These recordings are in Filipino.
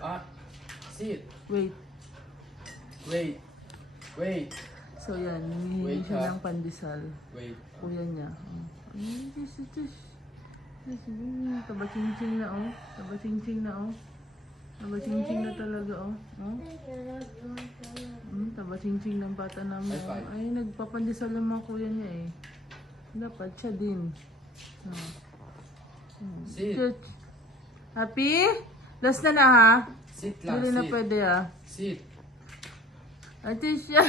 Ah, sit. Wait. Wait. Wait. So yan, hinihingi Wait, siya ng pandesal. Wait. Kuya niya. Taba-ching-ching na oh. Taba-ching-ching na oh. Taba-ching-ching na talaga oh. Taba-ching-ching ng bata namin. Oh. Ay, nagpapandesal ng mga kuya niya eh. Dapat siya din. Sit. Happy? Last na ha? Sit lang, Hindi na sit. pwede Sit. Ate siya.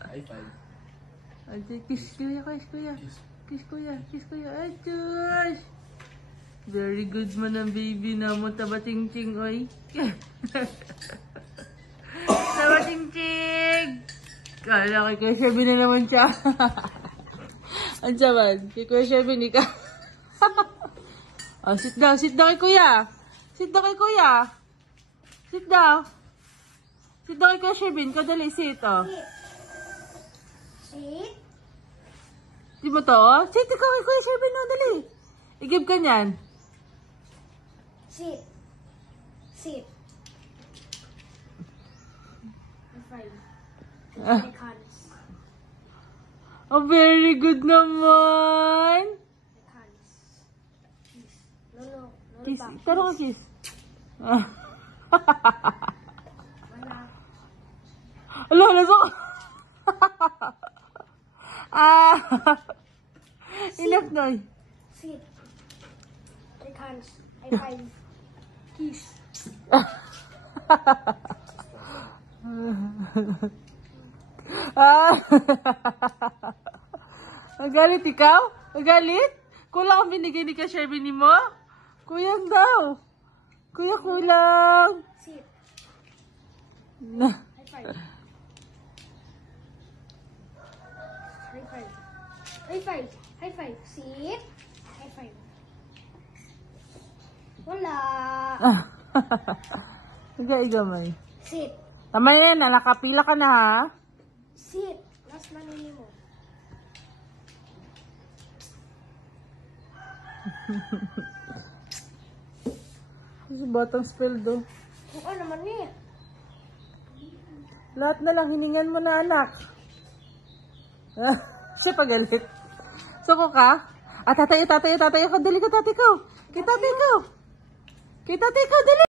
High five. Ate, kiss kuya, kiss kuya. Kiss kuya, kiss kuya. Ate. Very good man ang baby na mo. Taba-ting-ting, oy. Taba-ting-ting. Kala kay Kuya Shelby na naman siya. Ano siya man? Kay Kuya Shelby, ni ka. Oh, sit down. Sit down kay Kuya. Sit down kay Kuya. Sit down. Sit down kay Kuya Shelby. Kadali, sit, oh. Sit. Di mo to, oh? Sit ikaw kay Kuya Shelby, no? Dali. I-give ka niyan. Sit. Sit. Five. Hands. Oh, very good naman. Hands. Kiss. No. Kiss. Back. Taro ka, kiss. Wala. Alo, lasok. Enough, Noy. Sit. Take hands. High five. Kiss. Magalit ikaw? Magalit? Kulang ang binigay ni Kuya Shelby ni mo? Kuyang daw. Kuya, kulang. Sit. Na. High five. High five. High five. High five. Sit. High five. Wala. Iga-igamay. Sit. Tama yan, nakapila ka na ha? Sit. Last manini mo. Kasi batang spell do. Oo naman eh. Lahat na lang, hiningan mo na anak. Siya pagalit. Suko ka? Tatayo ka. Dali ka, tatay ko. Kay tatay ko. Dali.